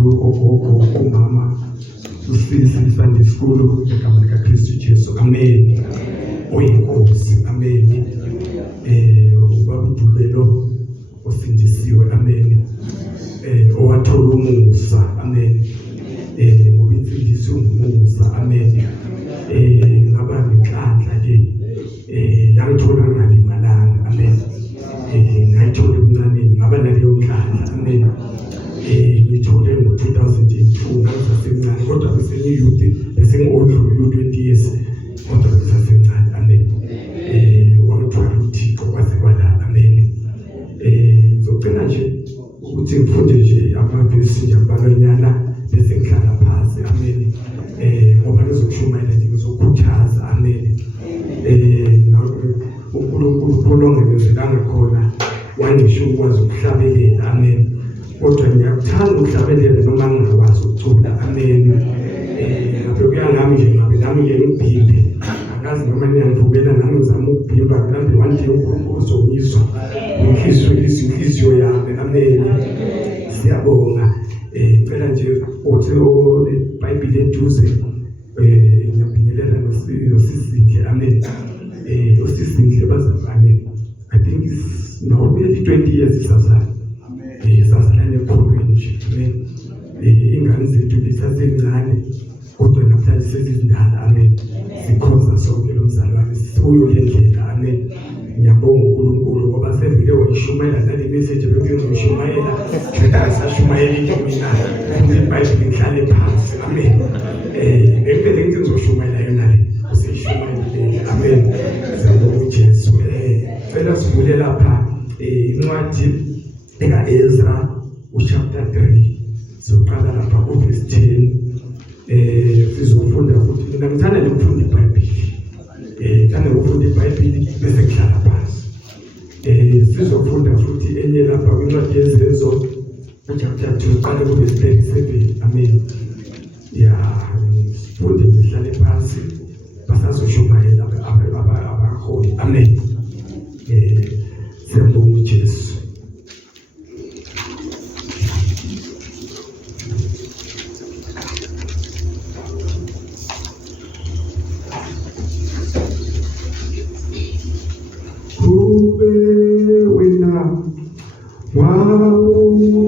uNkulunkulu ogogo umama usisi Sunday School egama lika Kristu Jesu amen oyinkosi amen ubaba uDubelo osindisiwe amen owathola umusa amen ngoba imfundiso umusa amen ngaba nenhlanhla ke yangithola ngalimalanga amen ngayithola umncane ngaba naleyo nhlanhla amen ngithole ngo-2002 ngasasemncane kodwa besengi-youth besengi-old 20 years kodwa besasemncane amen wangithwala uThixo kwaze kwala amen ngizogcina nje ukuthi ngifunde nje amavesi nje ambalanyana bese ngihlala phansi amen ngoba ngizokushumayela nje ngizokhuthaza amen uNkulunkulu khona ngezelanga khona wangisho ukwazi ukuhlabelela amen kodwa ngiyakuthanda ukuhlabelela noma ngingakwazi ukucula amen ngabe kuyangami nje ngabe nami nje ngibhimbe akazi noma niyangivumela nami ngizama ukubhimba mhlawumbe one day uNkulunkulu uzongizwa inhliziyo yami amen siyabonga ngicela nje uthi iBhayibheli eduze ngiyabingelela nosisindle amen usisindle bazalwane I think it's now nearly 20 years sazana sazalane ekhulwini nje amen ingane zethu lisasencane kodwa namhlanje sezindala amen sikhoza sonke lo mzalwane kuyo le ndlela amen ngiyabonga uNkulunkulu ngoba sevele wayishumayela nale message bengiyishumayela ngisashumayela into mina iBhayibheli ngihlale phansi amen ngempela ngizoshumayela yona le usishumayela amen siyabonga uJesu phela sivule lapha incwadi eka-Ezra chapter 3 sizoqala lapha ku-verse 10 sizofunda futhi mina ngithanda ukufunda iBhayibheli ngithanda ukufunda iBhayibheli bese ngihlala phansi sizofunda futhi enye lapha kwincwadi yezenzo chapter 2 qala ku-verse 37 amen sifunde ngihlale phansi basazoshumayela abaholi amen siyabonga uJesu wena wawungathi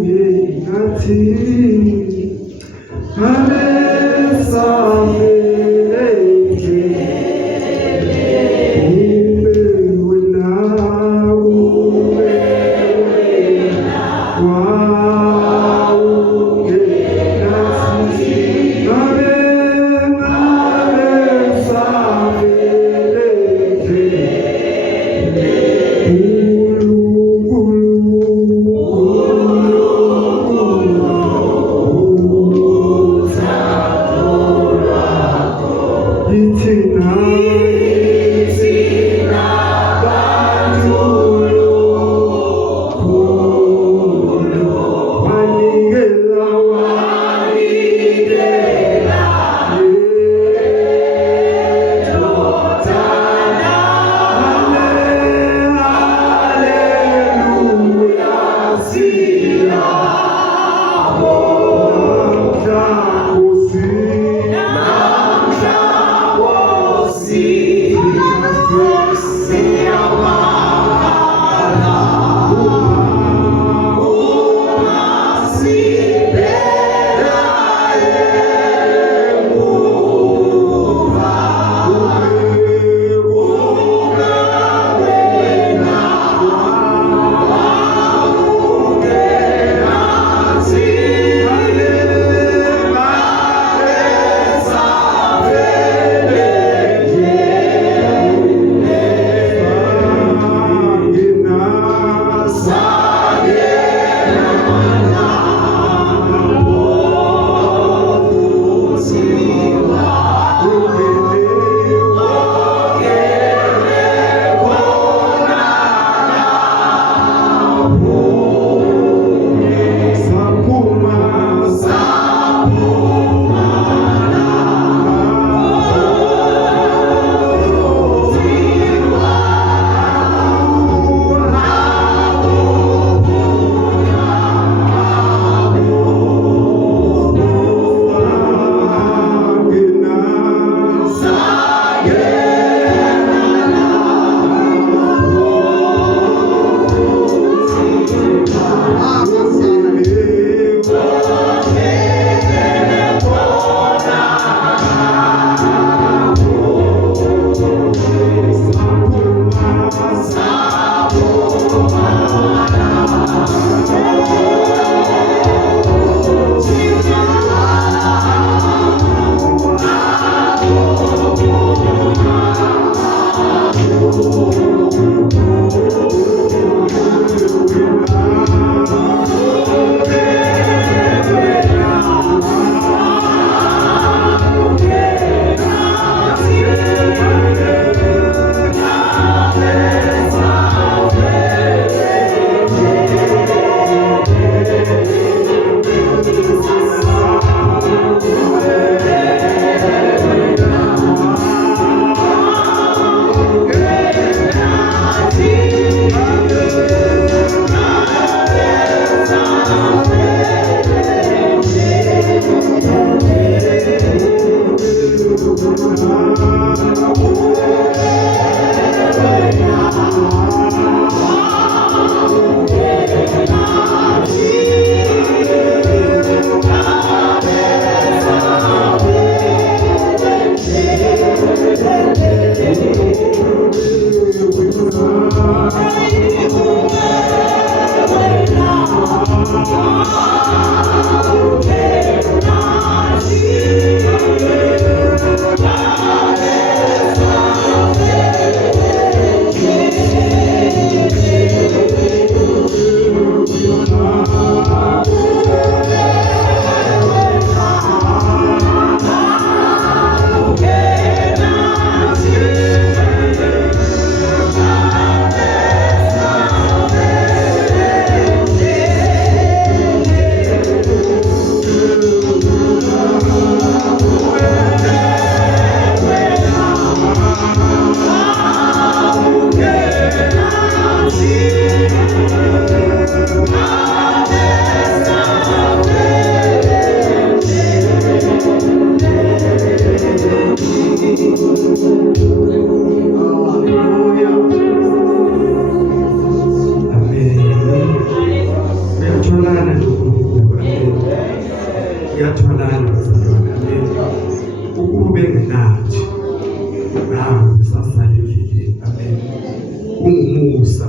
Ungumusa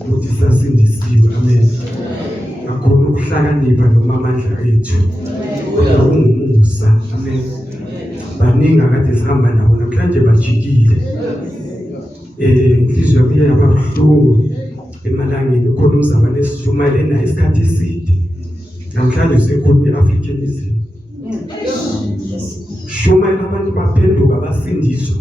ukuthi sasindisiwe. Amen. Akhona ukuhlakanipha noma amandla ethu. Kodwa ungumusa. Amen. Baningi akade sihamba nabo namhlanje bajikile. Inhliziyo yami yababuhlungu emalangeni khona umzabane esishumayele naye isikhathi eside. Namhlanje sekhona iAfricanism. Shumayela abantu baphenduka basindiswa.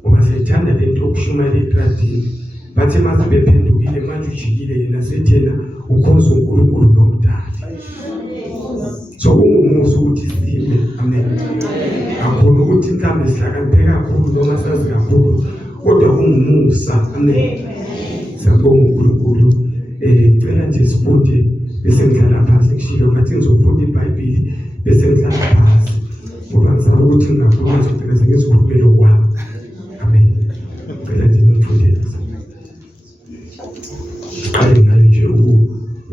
Ngoba siyithanda lento yokushumayela etradini. Bathi mase bephendukile manje ujikile yena sethena ukhonza uNkulunkulu nomdali. So ungumusa ukuthi sime. Amen. Akhona ukuthi mhlawumbe sihlakaniphe kakhulu noma sazi kakhulu kodwa ungumusa. Amen. Siyabonga uNkulunkulu. Ngicela nje sifunde bese ngihlala phansi ngishilo ngathi ngizofunda iBhayibheli bese ngihlala phansi. Ngoba ngizama ukuthi ngingakwazi ukugcina ngizikhulumela kwami. Amen. Ngicela nje ngifundele. Qale ngayo nje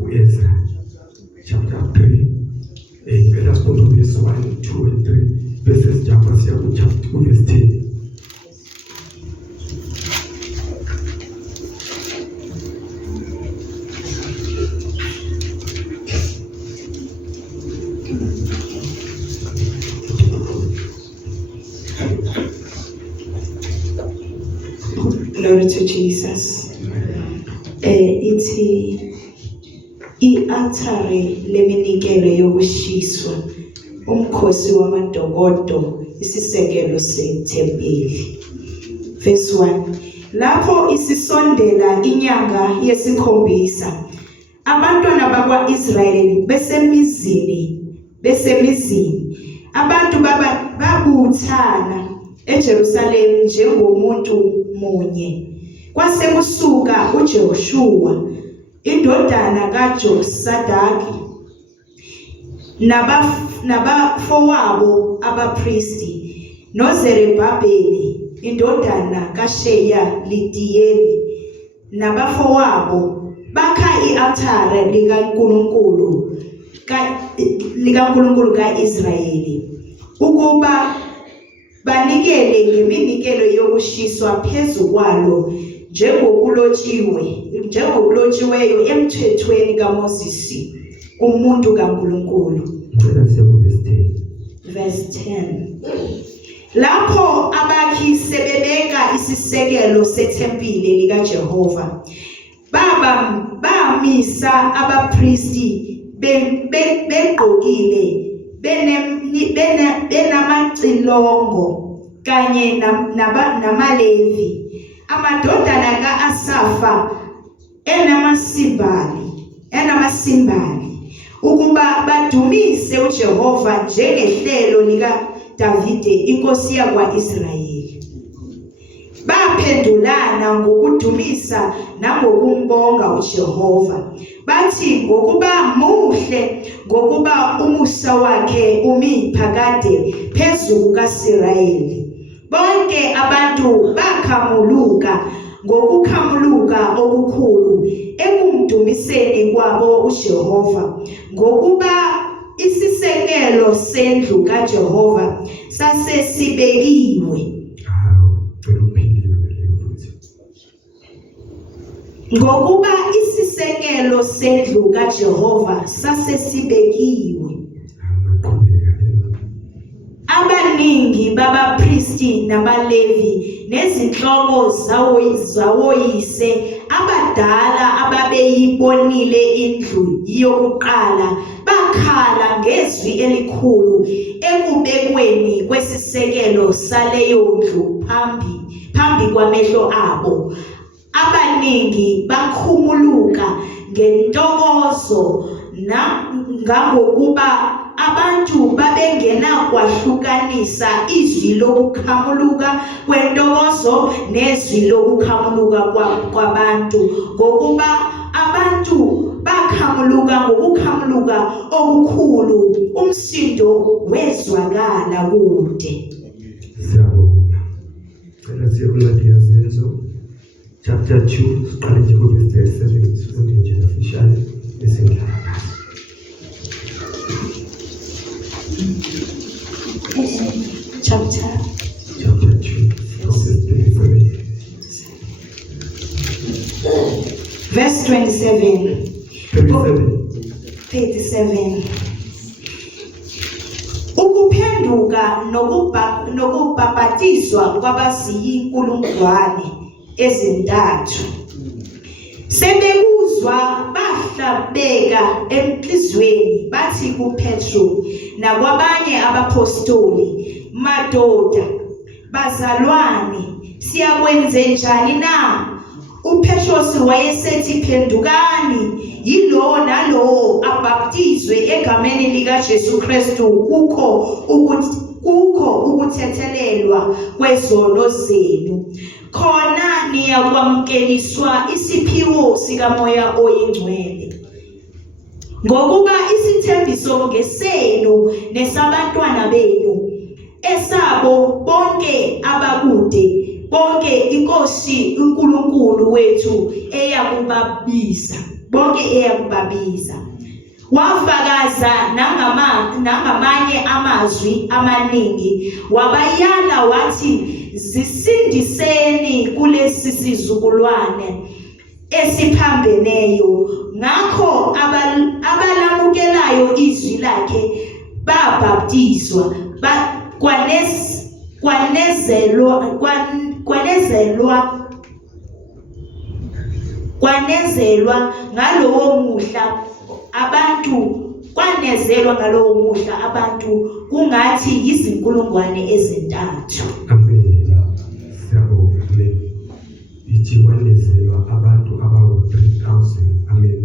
uEzra chapter 3. Ngicela sifunde verse 1, 2 and 3 bese sijapha siya ku chapter verse 10. Glory to Jesus. Ithi i-altare leminikelo yokushiswa umkhosi wamadokodo isisekelo sethempeli. Verse 1. Lapho isisondela inyanga yesikhombisa abantwana bakwa-Israyeli besemizini abantu babuthana eJerusalem njengomuntu munye. Kwase kusuka uJoshua indodana kaJosadaki nabafowabo abapristi noZerubabeli indodana kaSheyalithiyeli nabafowabo bakha i-altare likaNkulunkulu ka-Israyeli ukuba banikele ngeminikelo yokushiswa phezu kwalo njengokulotshiweyo emthethweni kaMoses umuntu kaNkulunkulu. Verse 10. Lapho abakhi sebebeka isisekelo sethempile likaJehova, bamisa abapristi begqokile benamacilongo kanye namalevi, amadodana kaAsafa enamasimbali ukuba badumise uJehova njengehlelo likaDavide inkosi yakwa-Israyeli. Baphendulana ngokudumisa nangokumbonga uJehova, bathi ngokuba muhle, ngokuba umusa wakhe umi phakade phezu kukaSirayeli. Bonke abantu bakhamuluka ngokukhamuluka okukhulu ekumdumiseni kwabo uJehova, ngokuba isisekelo sendlu kaJehova sasesibekiwe. Ngokuba isisekelo sendlu kaJehova sasesibekiwe, abaningi babapristi nabalevi nezinhloko zawoyise abadala ababeyibonile indlu yokuqala bakhala ngezwi elikhulu ekubekweni kwesisekelo saleyo ndlu phambi kwamehlo abo. Abaningi bakhumuluka ngentokozo ngangokuba abantu babengena kwahlukanisa izwi lokukhamuluka kwentokozo nezwi lokukhamuluka kwabantu, ngokuba abantu bakhamuluka ngokukhamuluka okukhulu, umsindo wezwakala kude. Siyabonga. Cela siyokunceda Zenzo chapter 2 siqale nje ku-verse 7 sifunde nje officially esingaka. Chapter 2 verse 27. 37. Ukuphenduka nokubhapatizwa kwabaziyinkulungwane ezintathu. Sebekuzwa bahlabeka enhlizweni bathi kuPetro nakwabanye abapostoli, madoda, bazalwane, siyakwenze njani na? uPetros wayesethi phendukani, yilo nalo abaptizwe egameni likaJesu Kristu kukho ukuthethelelwa kwezono zenu, khona niyakwamukeliswa isiphiwo sikaMoya Oyingcwele. Ngokuba isithembiso ngesenu nesabantwana benu, esabo bonke abakude, bonke inkosi uNkulunkulu wethu eyakubabiza. Wafakaza nangamanye amazwi amaningi, wabayala wathi, zisindiseni kulesi sizukulwane esiphambeneyo. Ngakho abalamukelayo izwi lakhe babaptizwa, kwanezelwa ngalowo muhla abantu kungathi izinkulungwane ezintathu. Amen. Siyabonga. Amen. Ithi kwanezelwa abantu abawu-3,000. Amen.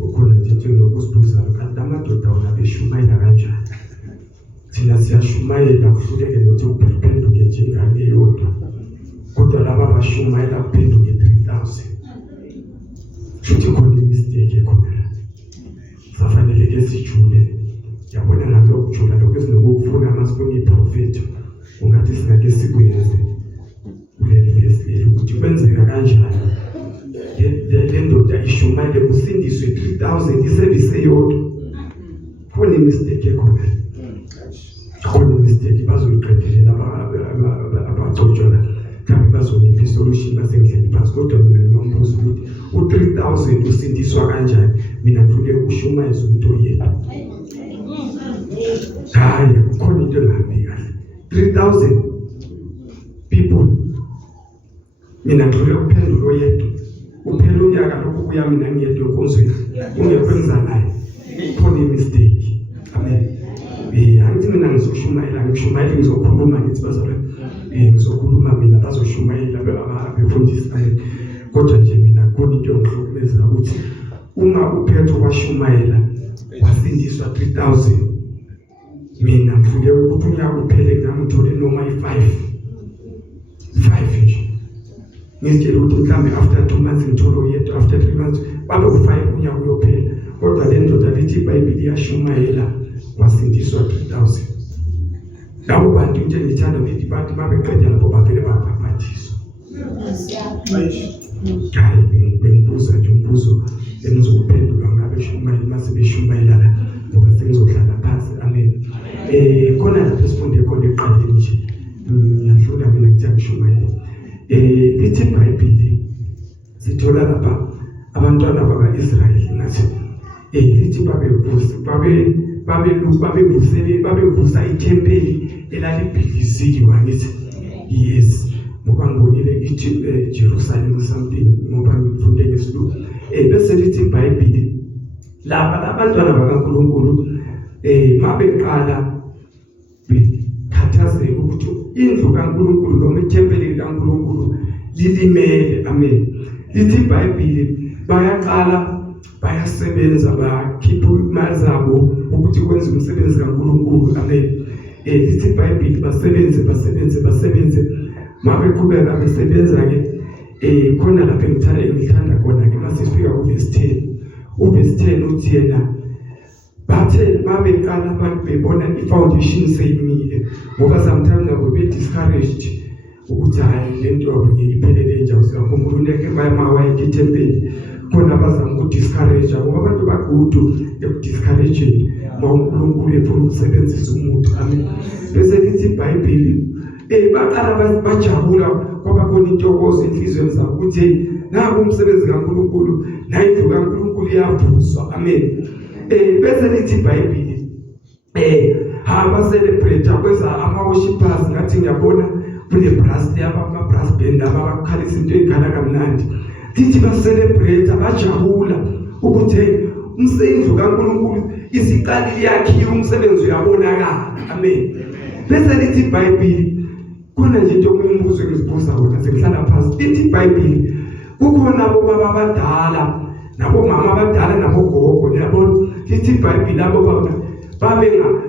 Kukhona nje nokusibuza kanti amadoda wona beshumayela kanjani? Thina siyashumayela kuhluleke nokuthi kuphenduke nje ingane eyodwa, kodwa laba bashumayela kuphenduke 3,000. Shuthi khona imistake ekhona. Safanele ke sijule. Yabona ngabe ukujula lokho esinokufuna masifuna iprofeti, ungathi sinake sikuyenze kuleli verse ukuthi kwenzeka kanjani. Le ndoda ishumayele kusindiswe 3,000 iservice eyodwa. Khona imistake ekhona. Khona imistake bazoyiqedelela abagcotshwana. mhlawumbe bazonipha isolution basendlini phansi, kodwa mina nginombuzo ukuthi u-3,000 usindiswa kanjani? Mina ngifike ukushumayeza umuntu oyedwa. Hayi, kukhona into engahambi kahle. 3,000 people, mina ngifike ukuphendula oyedwa. Uphela unyaka lokhu kuya mina ngiyedwa enkonzweni, ungekho engizanayo. Khona imistake. Amen. Angithi mina ngizoshumayela, ngishumayela ngizokhuluma ngithi bazalwane, ngizokhuluma mina bazoshumayela befundisa, kodwa nje mina khona into engihlukumeza ukuthi uma uphethe washumayela wasindiswa 3,000, mina ngifike ukuthi unyaka uphele ngangithole noma i5 nje. Ngizitshela ukuthi mhlambe after 2 months ngithole yethu, after 3 months babe u5 unyaka uyophela, kodwa le ndoda lithi iBhayibheli iyashumayela wasindiswa 3,000. Labo bantu nje ngithanda ukuthi bathi mabeqeda lapho bavele babhaphathiswa. Hayi, bengibuza nje umbuzo engizokuphendula ngabe shumayela mase beshumayela la, ngoba sengizohlala phansi. Amen. Khona lapho sifunde khona eqaleni nje, ngiyadlula mina ngithi ngishumayela. Lithi iBhayibheli sithola lapha abantwana baka-Israyeli nathi lithi babevusa ithempeli elalibhidliziwe. Ngithi yes, ngoba ngibonile Jerusalem something, ngoba ngifunde ngesiLungu. Bese lithi iBhayibheli lapha abantwana bakaNkulunkulu mabeqala bekhathazeka ukuthi indlu kaNkulunkulu noma ithempeli kaNkulunkulu lilimele. Amen. Lithi iBhayibheli bayaqala bayasebenza, bakhipha imali zabo ukuthi kwenze umsebenzi kaNkulunkulu. Amen. Lithi iBhayibheli basebenze mabeqhubeka besebenza ke khona lapho ngithanda khona ke masifika kuverse 10. Uverse 10 uthi yena bathe mabeqala abantu bebona ifoundation seyimile, ngoba sometimes nabo be discouraged ukuthi hayi le nto ngiyiphelele nje usikhumbula uneke mawaye ithempeli, khona bazama ukudiscourage ngoba abantu bagudu ekudiscouraging uNkulunkulu efuna ukusebenzisa umuntu. Amen. Bese lithi iBhayibheli baqala bajabula ngoba khona intokozo enhlizweni zabo ukuthi naku umsebenzi kaNkulunkulu, nayindlu kaNkulunkulu iyavuswa. Amen. Bese lithi iBhayibheli celebrate kweza ama-worshipers, ngathi ngiyabona kune brass ama-brass band abakhalisa into ekhala kamnandi. Lithi celebrate, bajabula ukuthi umsebenzi kaNkulunkulu isiqalile yakhiwa, umsebenzi uyabonakala. Amen. Bese lithi iBhayibheli khona nje into umbuzo engizibuza wona sengihlala phansi. Lithi iBhayibheli kukhona abobaba abadala nabomama abadala nabogogo, yabona. Lithi iBhayibheli abo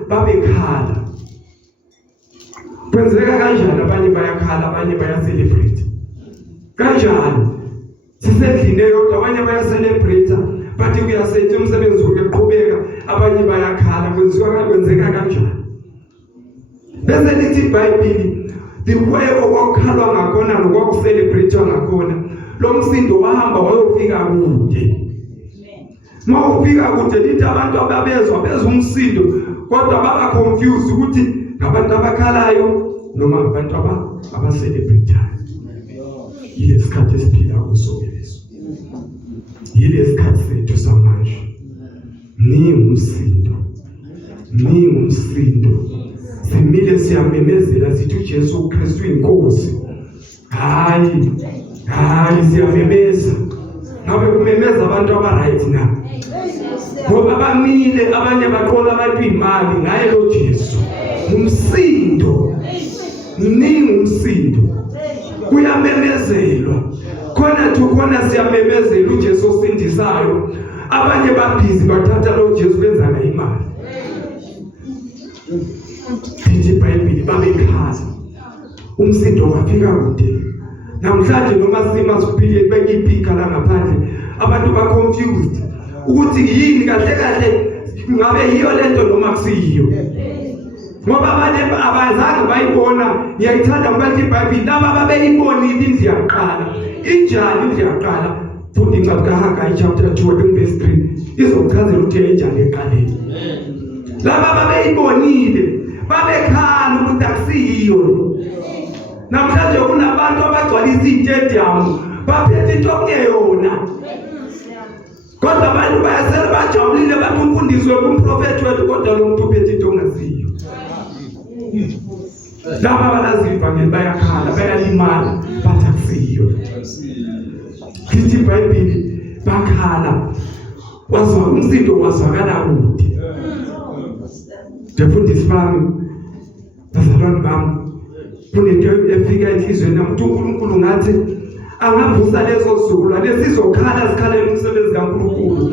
babekhala. Kwenzeka kanjani? Abanye bayakhala, abanye bayacelebrate. Kanjani? Sisendlini yodwa, abanye bayacelebrate bathi kuyasethe umsebenzi uqhubeka, abanye bayakhala. Kwenzeka kanjani? Bese lithi iBhayibheli the way okwakhalwa ngakhona nokwakucelebratewa ngakhona, lo msindo wahamba wayofika kude. Mawufika kude lithi abantu ababezwa umsindo kodwa baba confused ukuthi ngabantu abakhalayo noma ngabantu abacelebrate. Ile sikhathi esiphila kuso leso, ile sikhathi sethu samanje. Ni umsindo simile siyamemezela sithi uJesu Kristu inkosi. Hayi siyamemeza. Ngabe kumemeza abantu abaright na? Ngoba bamile, abanye baqola abantu imali ngaye lo Jesu. Umsindo kuyamemezelwa khona siyamemezela uJesu osindisayo. Abanye babhizi bathatha lo Jesu benza ngayo imali. Lithi iBhayibheli babekhala, umsindo wafika kude. Namhlanje noma siphile bekipika la ngaphandle, abantu ba confused ukuthi yini kahle ngabe yiyo lento noma kusiyiyo. Ngoba abanye abazange bayibona. Ngiyayithanda ngoba iBhayibheli laba babeyibonile indlu yaqala. Injani indlu yaqala? Futhi incwadi kaHagai chapter 2 verse 3 izokuchazela ukuthi injani eqaleni. Laba babeyibonile, babekhala ukuthi akusiyiyo. namhlanje kunabantu abagcwalisa izitedium baphethe into okungeyona. Kodwa abantu bayasela bajabulile bathi umfundisi wethu umprofeti wethu kodwa lo muntu uphethe into ongaziyo. Laba abalaziva ngeke bayakhala bayalimala bathi akusiyo. Lithi iBhayibheli bakhala wazwa umsindo wazwakala kude. Ndifundisi bami bazalwane bami kunento efika enhlizweni yami ukuthi uNkulunkulu ngathi angavusa lezo zizukulwane sizokhala sikhalela umsebenzi kaNkulunkulu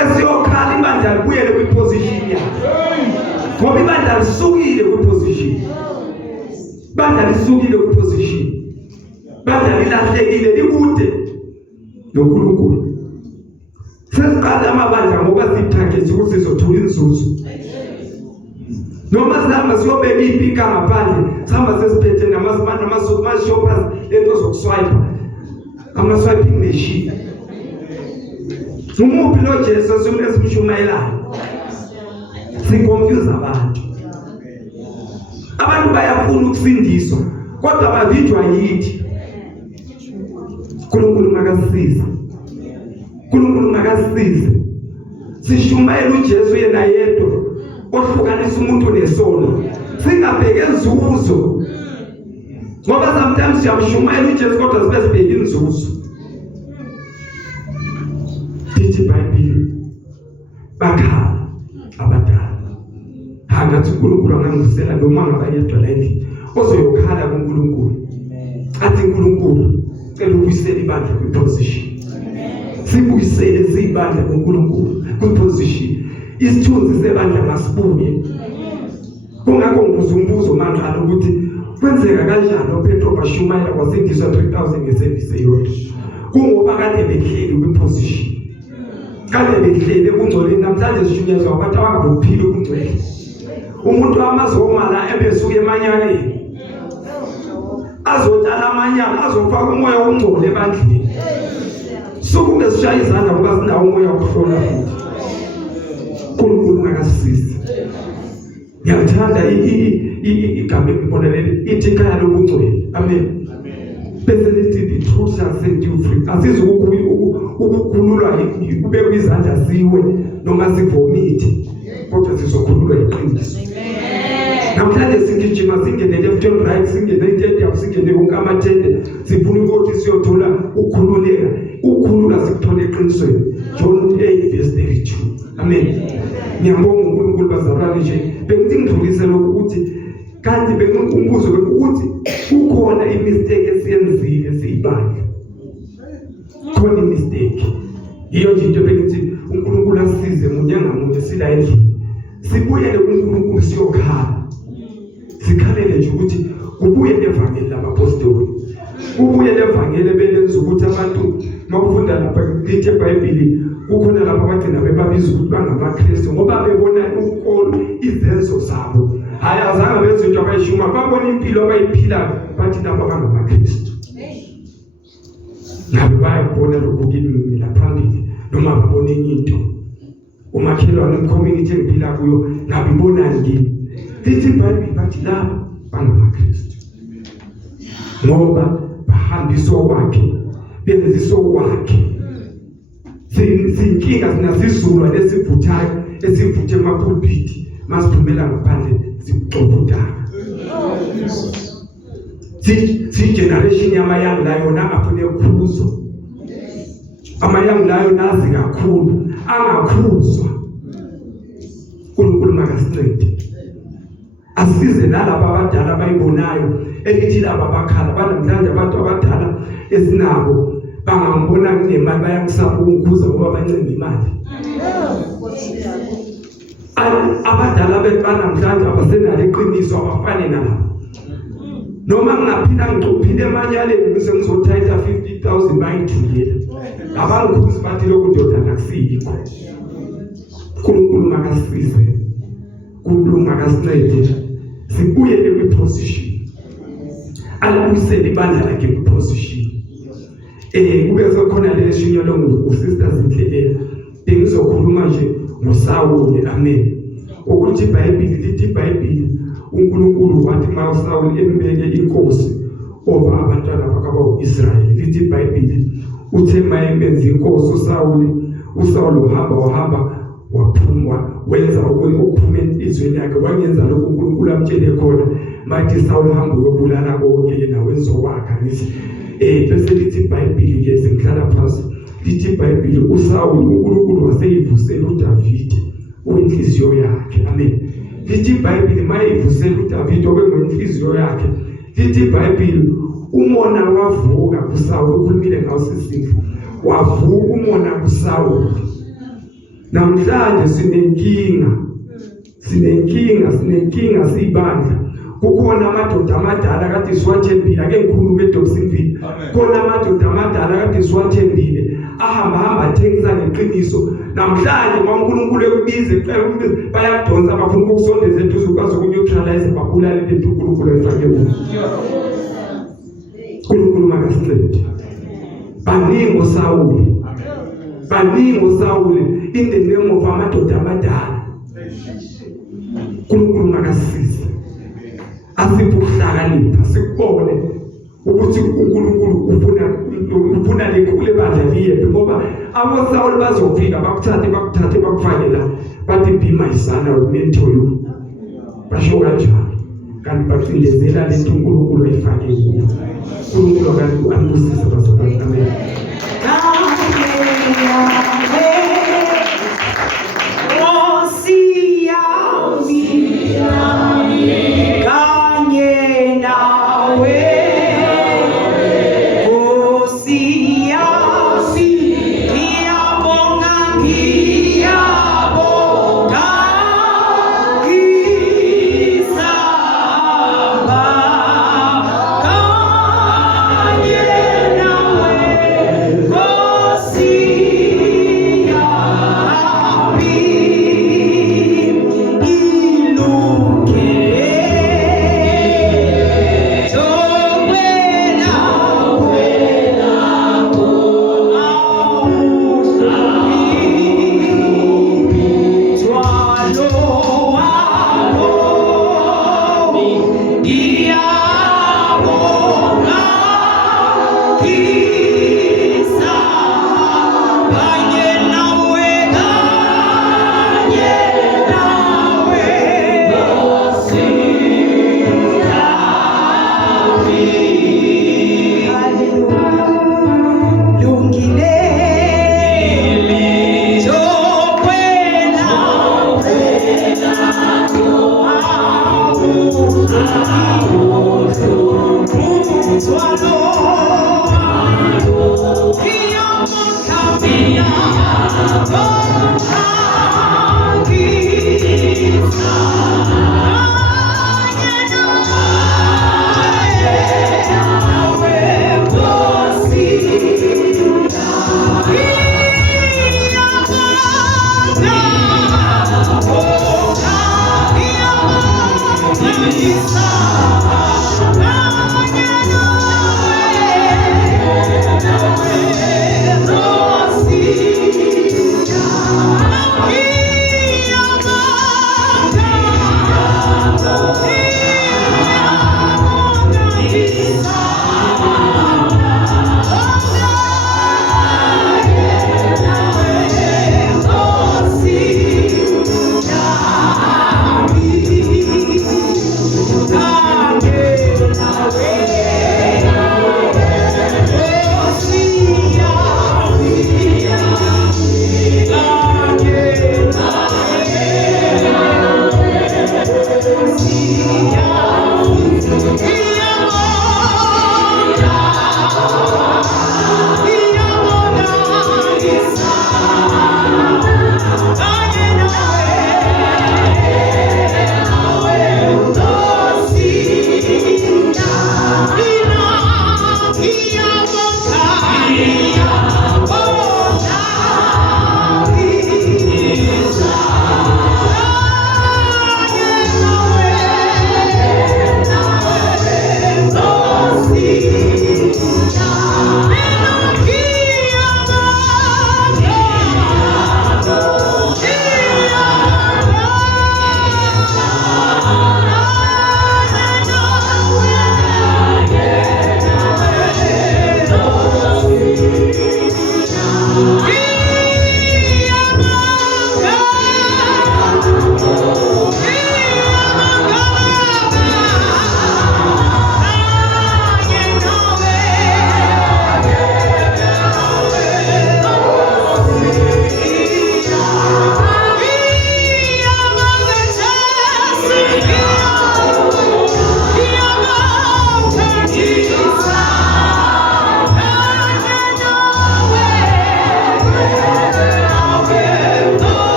esiyokhala ibandla libuyele kwiposition yakhe ngoba ibandla lisukile kwiposition. Ibandla lisukile kwiposition. Ibandla lilahlekile likude noNkulunkulu. Sesiqala amabandla ngoba sithagethe ukuthi sizothola inzuzo. Noma sihamba siyobeka ipika ngaphandle sihamba sesiphethe nama-shoppers lento zokuswipe ama-swiping machine. Umuphi lo Jesu esimshumayelayo? Sikonfuse abantu. Abantu bayafuna ukusindiswa kodwa bavinjwa yithi. uNkulunkulu makasisize. uNkulunkulu makasisize. Sishumayela uJesu yena yedwa ohlukanisa umuntu nesono. Singabheke inzuzo. Ngoba sometimes siyamshumayela uJesu kodwa sibe sibheke inzuzo. Lithi iBhayibheli bakhala abadala. Ngathi uNkulunkulu angangizisela noma ngabayedwa la endlini ozoyokhala kuNkulunkulu. Athi uNkulunkulu cela ubuyisele ibandla kwiposition. Sibuyisele sibandla kuNkulunkulu kwiposition. Isithunzi sebandla masibuye. Kungakho ngibuza umbuzo manje ukuthi kwenzeka kanjani uPetro bashumayela kwasindiswa 3000 ngeservice yodwa. Kungoba kade behleli kwiposition. Kade behleli kungcoleni namhlanje sishunyezwa abantu abangabuphili kungcwele. Umuntu amazomala ebesuka emanyaleni azotshala amanyala azofaka umoya omngcwele ebandleni. Sukuke sishaya izandla ngoba sinawo umoya wokuhlola futhi. uNkulunkulu makasisize. Ngiyathanda igama elibonelele ithi ikhaya lobungcwele. Amen. Bese lithi the truth shall set you free. Asizukukhululwa kube kwizandla ziwe noma sivomithe kodwa sizokhululwa iqiniso. Namhlanje singijima singene left and right singene intende singene konke amathende sifuna ukuthi siyothola ukukhululeka. Ukukhulula sikuthola eqinisweni. John 8:32. Amen. Ngiyabonga uNkulunkulu bazalwane nje bengithi ngidlulise lokho ukuthi kanti bengikumbuzo ukuthi kukhona imistake esiyenzile siyibandla. Khona imistake. Iyo nje into bengithi uNkulunkulu asisize munye ngamunye sila endlini. Sibuyele kuNkulunkulu siyokhala. Sikhalele nje ukuthi kubuye evangeli labapostoli. Kubuye evangeli belenza ukuthi abantu mawufunda lapha lithi iBhayibheli kukhona lapha bagcina bebabiza ukuthi bangamaKristu ngoba bebona unkolo izenzo zabo. Hayi azange benze into abayishuma babona impilo abayiphila bathi lapha bangamaKristu. Ngabe bayabona lokhu kimi la phambili noma babona into. Umakhelwane community engiphila kuyo ngabe ibonani kimi. Lithi iBhayibheli bathi lapha bangamaKristu. Ngoba bahambiswa kwakhe benziswa kwakhe. Sinkinga sinasizulwa lesivuthayo esivuthe emapulpiti masiphumela ngaphandle sicobudaka. Si generation yamayang layo nangafune ukukhuzo. Amayang layo nazi kakhulu angakhuzwa. uNkulunkulu makasincede. Asize nalabo abadala abayibonayo elithi laba bakhala banamhlanje abantu abadala esinabo bangambona kunemali bayakusaba ukukhuza ngoba bancenga imali. Abadala banamhlanje abasenalo iqiniso abafane nabo. Noma ngingaphinda ngicuphile emanyaleni bese ngizothatha 50,000 bayithulele. Abangikhuzi bathi lokhu ndoda nakusikho. uNkulunkulu makasisize. uNkulunkulu makasincede. Sibuyele kwiposition. Alibuyisele ibandla lakhe kwiposition. Kube sekhona leshinyolo ngusisters Ndlelela. Bengizokhuluma nje ngoSawule. Amen. Ukuthi iBhayibheli lithi iBhayibheli uNkulunkulu wathi maSawule embeke inkosi over abantwana bakwa-Israyeli. Lithi iBhayibheli uthe mayemenza inkosi uSawuli wahamba waphuma wenza okuphuma enhlizweni yakhe, wangenza lokhu uNkulunkulu amtshele khona. Mathi Sawuli hamba uyobulala konke yena wenza okwakhe. Bese lithi iBhayibheli ke sengihlala phansi, lithi iBhayibheli uSawuli uNkulunkulu waseyivusela uDavide wenhliziyo yakhe. Amen. Lithi iBhayibheli mayivusela uDavide okwenhliziyo yakhe, lithi iBhayibheli umona wavuka kuSawuli, ukhulumile ngawo sisifo, wavuka umona kuSawuli. Namhlanje sinenkinga sibandla. Kukhona amadoda amadala kade siwathembile, ake ngikhulume eDobsonville. Khona amadoda amadala kade siwathembile ahamba athengisa ngeqiniso. Namhlanje uNkulunkulu ekubize bayadonsa bafuna ukusondeza eduze ukwazi ukuneutralize babulale lento uNkulunkulu ayifake kuyo. uNkulunkulu makasincede. Baningi oSawuli in the name of amadoda amadala. uNkulunkulu makasisize. Asiphe ukuhlakanipha, sikubone ukuthi uNkulunkulu ufuna lekule bandla liye, ngoba aboSawuli bazofika bakuthathe bakufake la bathi be my son, I will mentor you. Basho kanjalo kanti bacindezela lento uNkulunkulu ayifake kuyo. uNkulunkulu akade ambusise bazalwane. Amen.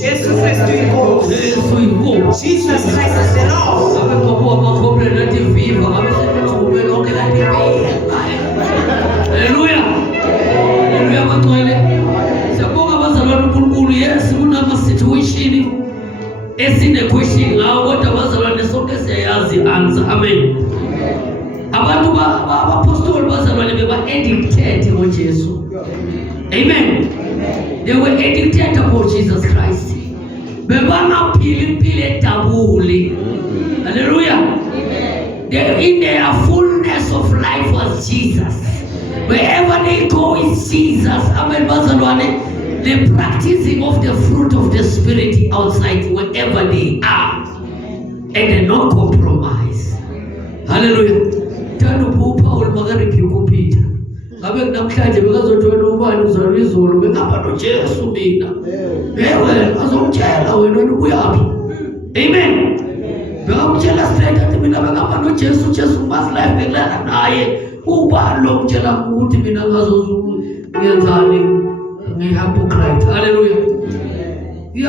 Jesu Kristu inkosi. Yesu inkosi. Jesus Christ is the Lord. Abe ngoba bakhombela nathi viva ngabe sekuthumbe lonke lathi viva. Haleluya. Haleluya bangcwele. Siyabonga abazalwane uNkulunkulu. Yes, kunama situation esine-question ngawo, kodwa abazalwane sonke siyayazi answer. Amen. Abantu abapostoli bazalwane beba-addicted ngoJesu. Amen. They were addicted upon Jesus Christ. Bebangaphili impilo edabule. Hallelujah. In their fullness of life was Jesus. Wherever they go is Jesus. Amen. Bazalwane, the practicing of the fruit of the Spirit outside wherever they are, and they not compromise. Hallelujah. Tano Paul Magaripi Peter. Ngabe namhlanje bekazothola ubani uzalwa izolo bengapha noJesu mina. Ewe azomtshela wena uyaphi. Amen. Bekamtshela straight athi mina bengapha noJesu, Jesu must life bekulala naye. Ubani lo mtshela ukuthi mina ngiyenzani ngihypocrite. Hallelujah.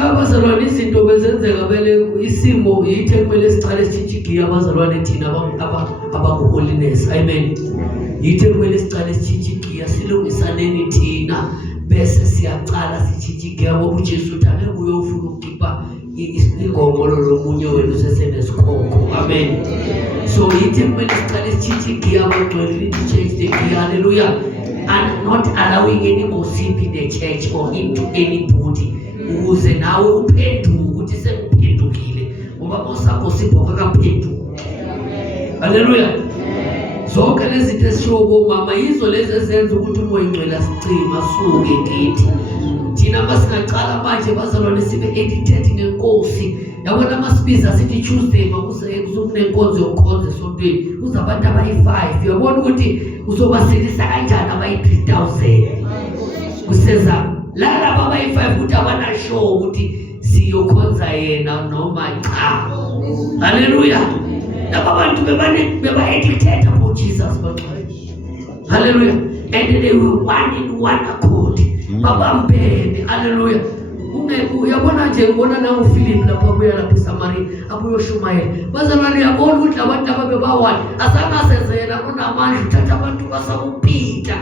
Abazalwane izinto bezenzeka bele isimo yithe kumele siqale sichigiya abazalwane thina abaku-holiness. Amen. Yithe kumele siqale sichigiya silungisaneni thina bese siyaqala sichigiya ngoba uJesu uthi angeke uyofuna ukukhipha ingongolo lomunye wenu usesenesikhokho. Amen. So yithe kumele siqale sichigiya abangcwele to change the gear. Hallelujah. And not allowing any gossip in the church or into anybody. Ukuze nawe uphenduke ukuthi sengiphendukile ngoba mosagosipho akaphenduka. Haleluya. Zonke lezi zinto esishobo mama yizo lezi ezenza ukuthi umoya ingcwele sicima suke kithi. Thina masingaqala manje bazalwane sibe addicted ngenkosi. Yabona masibiza sithi Tuesday makusekunenkonzo yokukhonza esontweni. Kuzabantu abayi5. Uyabona ukuthi uzobasilisa kanjani abayi3000. Kuseza lala baba i5 ukuthi abana show ukuthi siyokhonza yena noma cha. Hallelujah. Laba bantu beba-addicted upon Jesus. Hallelujah. And they were one in one accord. Babambene. Hallelujah. Uyabona nje ngibona na uPhilip lapha buya lapha eSamaria abuyo Shumayela. Bazalwane yabona ukuthi abantu ababebawana asangasezela kunamandla uthatha abantu basakupita.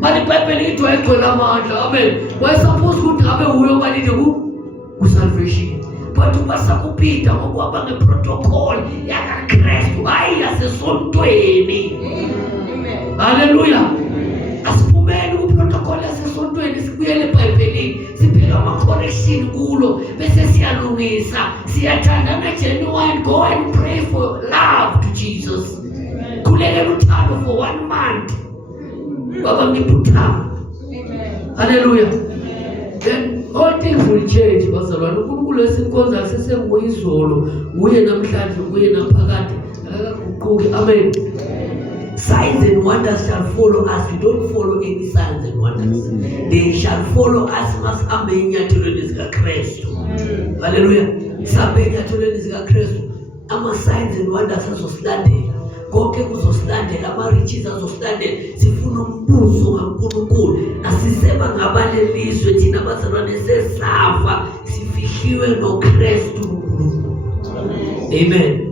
Mali Bible into egcwele amandla. Amen. Why suppose ukuthi ngabe uyo balinde ku salvation. But ubasakupita ngokuhamba ngeprotocol yakaKristu hayi yasesontweni. Amen. Hallelujah. Asiphumeni kuprotocol yasesontweni sibuyele eBhayibhelini siphela ama-correction kulo bese siyalungisa siyathandana genuine. Go and pray for love to Jesus. Kulekela uthando for 1 month. Baba ngiphuthama. Hallelujah. Then all things will change. Bazalwane uNkulunkulu esinkonza sesenguyizolo uye namhlanje uye naphakade akaguquki. Amen. Signs and wonders shall follow us. We don't follow any signs and wonders. They shall follow us. Masihambe enyathelweni zikaKristu. Hallelujah. Sihambe enyathelweni zikaKristu. Ama signs and wonders azosilandela. Konke kuzosilandela, ama-riches azosilandela. Sifuna umbuso kaNkulunkulu. Asiseba ngabalelizwe thina bazalwane sesafa sifihliwe noKristu. Amen.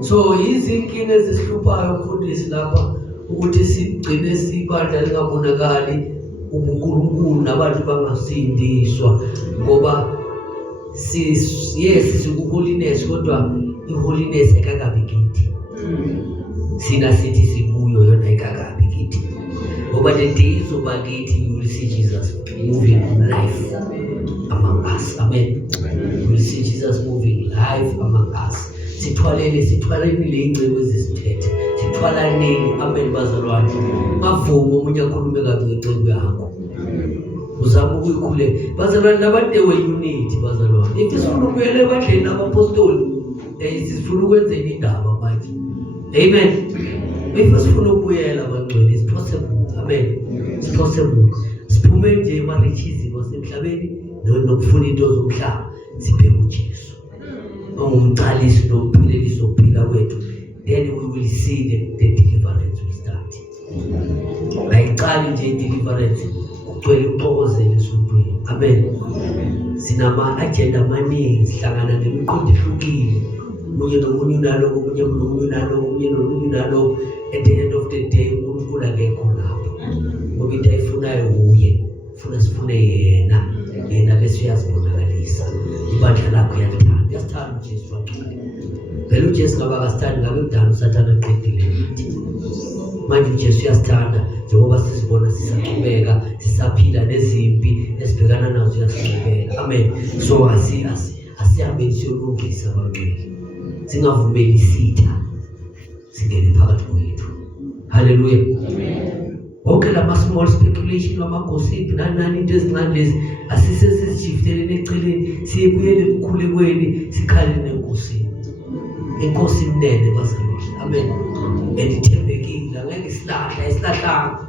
So izinkinga ezisihluphayo mfundisi lapha ukuthi sigcine sibandla lingabonakali uNkulunkulu nabantu bangasindiswa ngoba yes siku-holiness kodwa i-holiness ekakabi kithi. Sina sithi sikuyo yona ekakabi kithi ngoba the days of bakithi you will see Jesus moving life among us. Amen. You will see Jesus moving life among us. Sithwaleni le ingcebo ezisithethe. Sithwalaneni. Amen bazalwane. Mavumo omunye akhulume kabi ngecebo yakho. Uzama ukuyikhule. Bazalwane nabantu we-unity bazalwane. If sifuna ukuyela ebandleni nabapostoli sifuna ukwenzeni indaba manje. Amen. If sifuna ukuyela abangcwele it's possible. Amen. It's possible. Siphume nje ema-riches wasemhlabeni nokufuna into zomhlaba siphe uJesu. Umqalisi nomphelelisi wokuphila kwethu, then we will see the deliverance will start. Ayiqali nje deliverance ugcwele uxokozela esontweni. Amen. sinama-agenda amaningi, sihlangana nemiqondo ehlukile, omunye nomunye unaloko, omunye nomunye unaloko, omunye nomunye unaloko. At the end of the day uNkulunkulu akekho lapho, ngoba into ayifunayo uye, ufuna sifune yena bese uyazibonakalisa. Ibandla lakho uyasithanda uJesu waqile. Phela uJesu ngaba kasithandi ngabe kudala uSathane aqedile nathi. Manje uJesu uyasithanda njengoba sizibona sisaqhubeka, sisaphila nezimpi esibhekana nazo, uyasiqhubeka. Amen. So asihambe siyolungisa abangcwele, singavumeli isitha singene phakathi kwethu. Hallelujah. Amen. Okay, lama small speculation, lama gossip, nani into ezincane lezi asisesizishifteleni eceleni, siyebuyele ekukhulekweni, sikhale nenkosini. Inkosi imnene bazalwane. Amen. Endithembekile, angeke isilahlanga.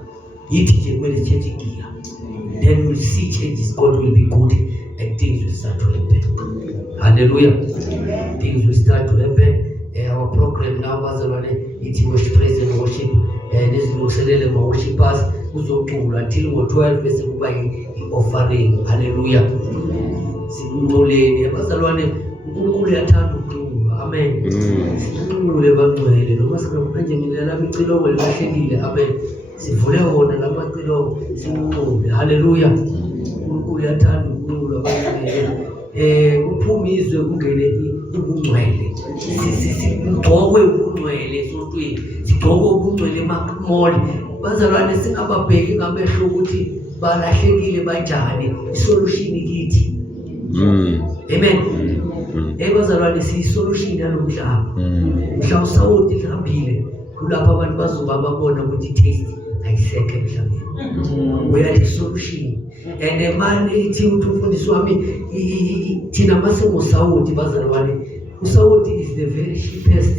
Yithi nje kumele change gear. Then we'll see changes. God will be good and things will start to happen. Hallelujah. Things will start to happen. Our program now bazalwane ithi worship, praise and worship. Nezilungiselele ma-worshipers kuzocula until ngo-12 bese kuba i-offering. Hallelujah. Sikunqoleni abazalwane, uNkulunkulu uyathanda ukucula. Amen. Sincule bangcwele noma singamanje ngilalami icilongo lilahlekile. Amen. Sivule wona lamacilongo sincule. Hallelujah. uNkulunkulu uyathanda ukucula bangcwele. Kuphumizwe kungene ubungcwele, sigqokwe ubungcwele esontweni, sigqokwe ubungcwele emakmoli. Bazalwane, singababheki ngamehlo ukuthi balahlekile banjani, isolution kithi. Amen. Bazalwane, siyisolution yalomhlaba. Mhla uSawoti ihambile kulapho abantu bazoba babona ukuthi i-taste ayisekho emhlabeni. We are the solution. And a man ethi umfundisi wami thina masengoSawoti bazalwane, uSawoti is the very cheapest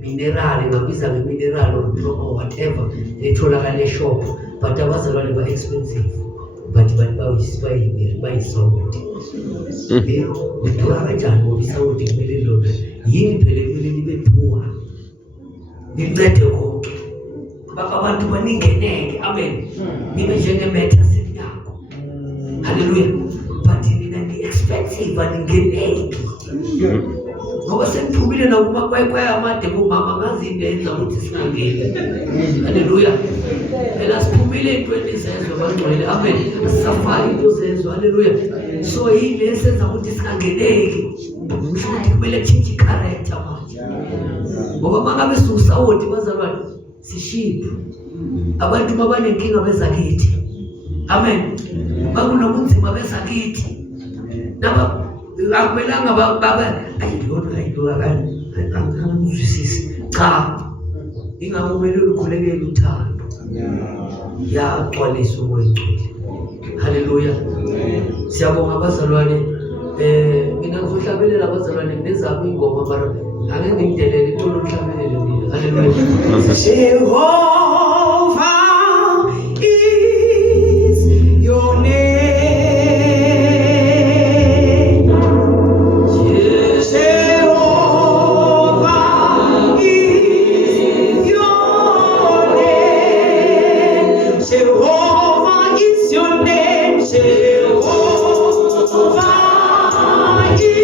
mineral, ngabiza nge-mineral or whatever etholakala eshop, but abazalwane ba-expensive, but bayisawoti. Lidura kanjani ngoba iSawoti kumele lona yini phela kumele libe poor, lincede konke, abantu baningeneke. Amen. Nibe njengemetha senyako. Hallelujah. But nina ni expensive aningeneke, ngoba seniphumile nakumakwekwe amade kumama ngazinto enza ukuthi singangeni. Hallelujah. Phela siphumile entweni zezwe bangcwele. Amen. Asisafaki into zezwe. Hallelujah. So yile esenza ukuthi singangeneki, kusho ukuthi kumele change character manje, ngoba mangabe siwuSawoti bazalwane sishiphi. Abantu mabanenkinga bezakithi. Amen. Bakunobunzima bezakithi. Naba akumelanga baba ayidona angizwisisi. Cha. Ingakumele ukukhulekela uthando. Yagcwalisa umoya ngcwele. Hallelujah. Siyabonga bazalwane. Mina ngizohlabelela abazalwane nezami ingoma mara angeke ngimdelele into lokuhlabelele mina. Hallelujah. Jehovah is your name. Jehovah is your name. Jehovah is your name. Jehovah is your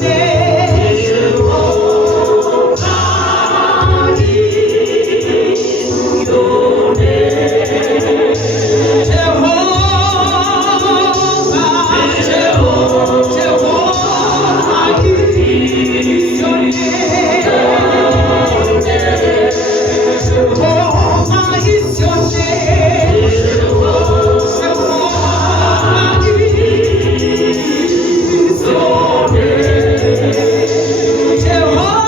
name. Jehovah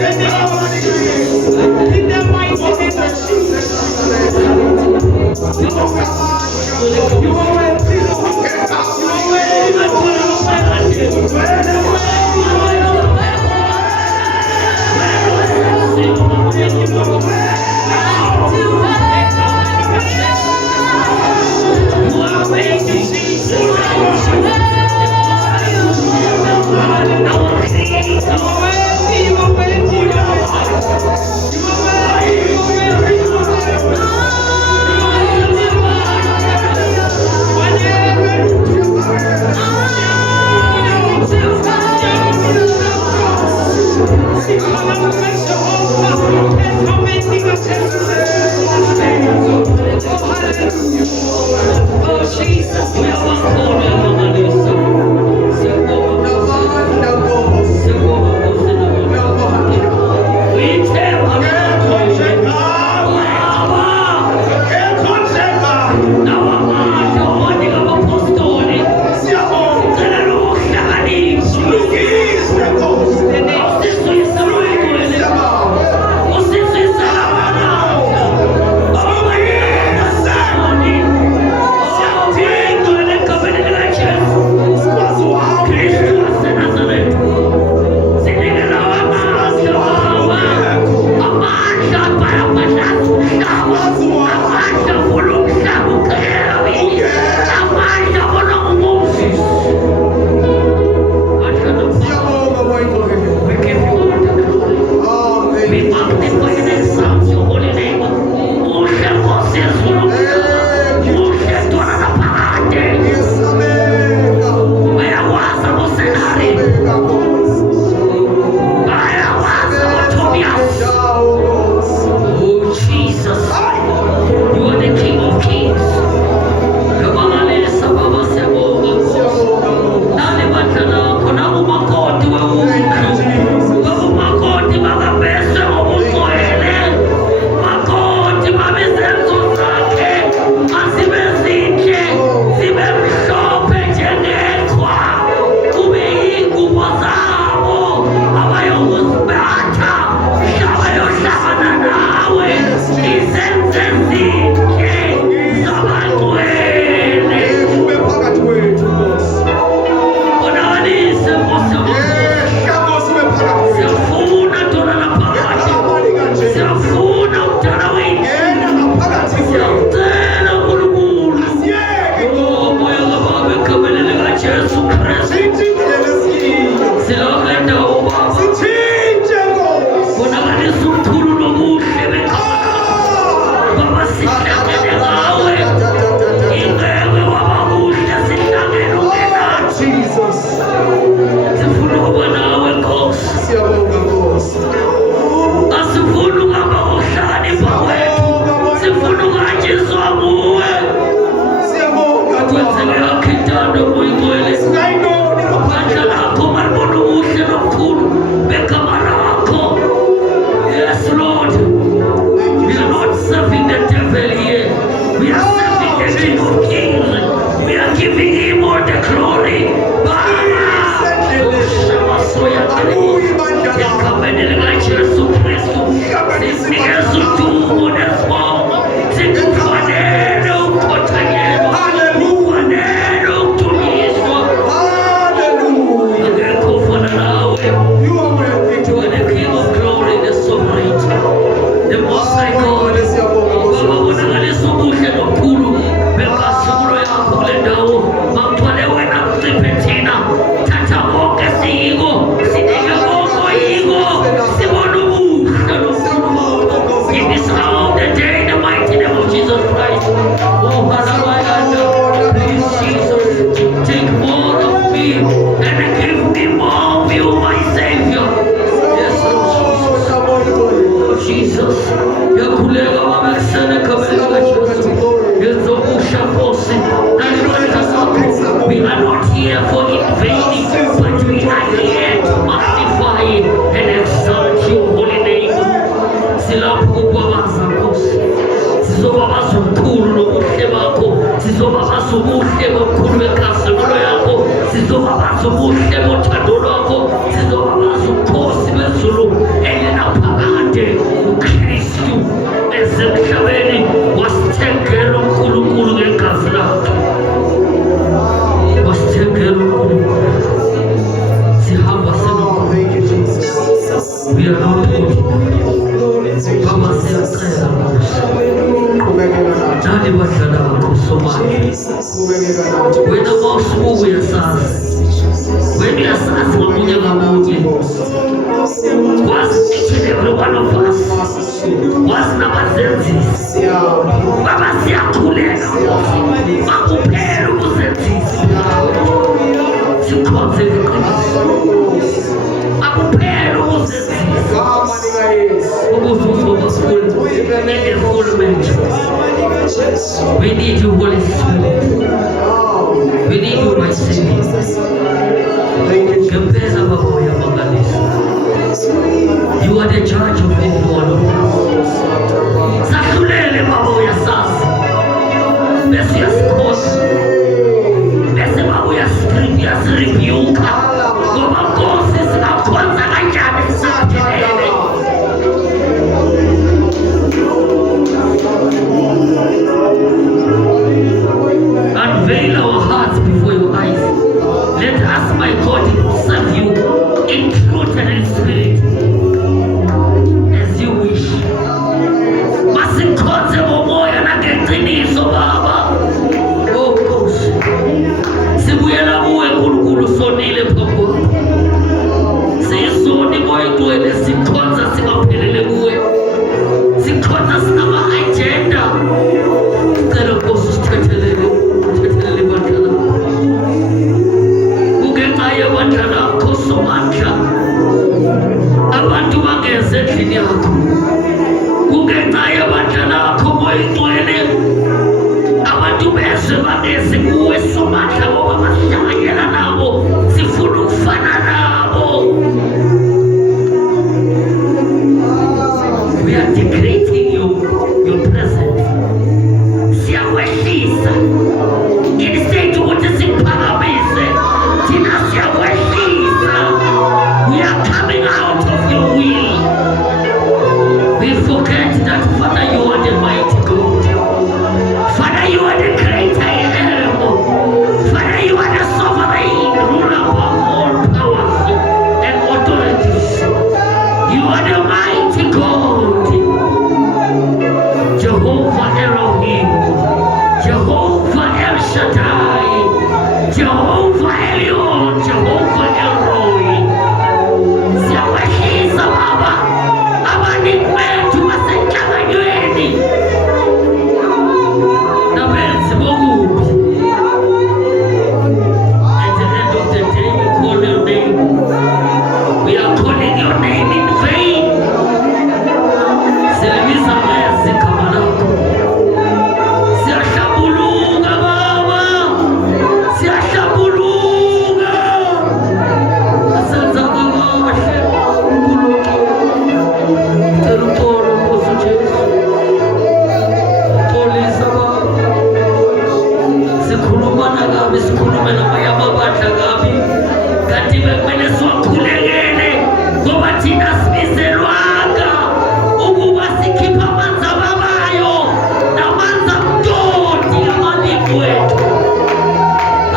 In the mighty name of Jesus. You are worthy, Lord. Sizo We need you, Holy Spirit. We need you, my Savior. Kempeza Baba ya Magalisa. You are the judge of everyone. Sakulele Baba ya sasa. Besi ya skosi. Besi Baba ya skripi ya sripiuka. Goma kosi sinakwanza kajane sakelele. Unveil our hearts before your eyes. Let us, my God, serve you in truth and in spirit, as you wish. Masikose momoya na getinizo Baba. Oh gosh. Sibuyela buwe kulukulu sonile papa. Sisoni moyo tuwele sikonza simapelele buwe. Sikonza sinama agenda. Kero kosu tetelele. Abantu bageze endlini yakho kungenxa abantwana bakho moyigcwele abantu bese bageze kuwe somandla ngoba basihlanganyela nabo sifuna ukufana nabo. We are degrading your presence. Siyawehlisa instead ukuthi siphakamise thina siyawehlisa. We are coming out of your will. We forget that Father, you are the mighty God. Father, you are the great I am. Father, you are the sovereign ruler of all powers and authorities. You are the mighty God. Jehovah Elohim, Jehovah El Shaddai, Jehovah Elyon, Jehovah Elroy. Siyawehlisa Baba, abaningi bethu basenhlanganyweni nabenzi bokubi. At the end of the day, we call your name. We are calling your name in vain. Silibiza mezi kama lako. Siyashabuluka Baba, siyashabuluka. Asenza kamashe unkulunkulu. Telupolo Nkosi Jesu. Polisa Baba. Sikhuluma nakabi, sikhulume namanye amabandla kabi. Kanti bekumele siwakhulekele ngoba thina sibizelwanga ukuba sikhipha amanzi ababayo namanzi amtoti amalimi wethu.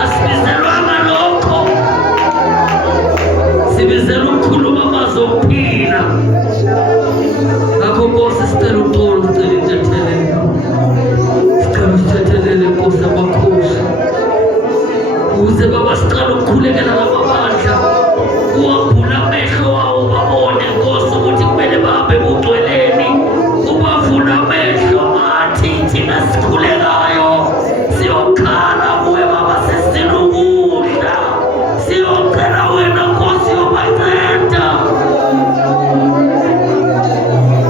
Asibizelwanga lokho. Sibizela ukukhuluma amazwi okuphila. Ngakho Nkosi sicela uxolo, sicela intethelelo. Sicela usithethelele Nkosi amakhosi. Ukuze Baba sicela ukukhulekela lamabandla. Uwavula amehlo wawo babone Nkosi ukuthi kumele babe bugcweleni. Ubavula amehlo athi thina sikhulekayo siyokhala kuwe Baba sesicela ukudla. Siyocela wena Nkosi yobanceda.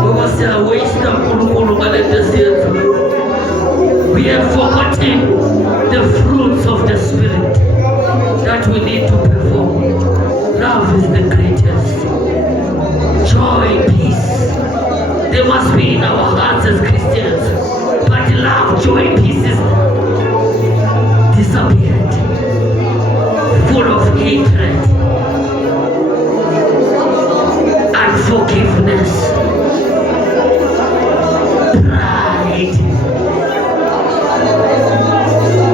Ngoba siyawasta uNkulunkulu ngalento siyenza. We have forgotten the fruits of the Spirit that we need to perform. Love is the greatest. Joy, peace. They must be in our hearts as Christians. But love, joy, peace is disappeared. Full of hatred, unforgiveness, pride,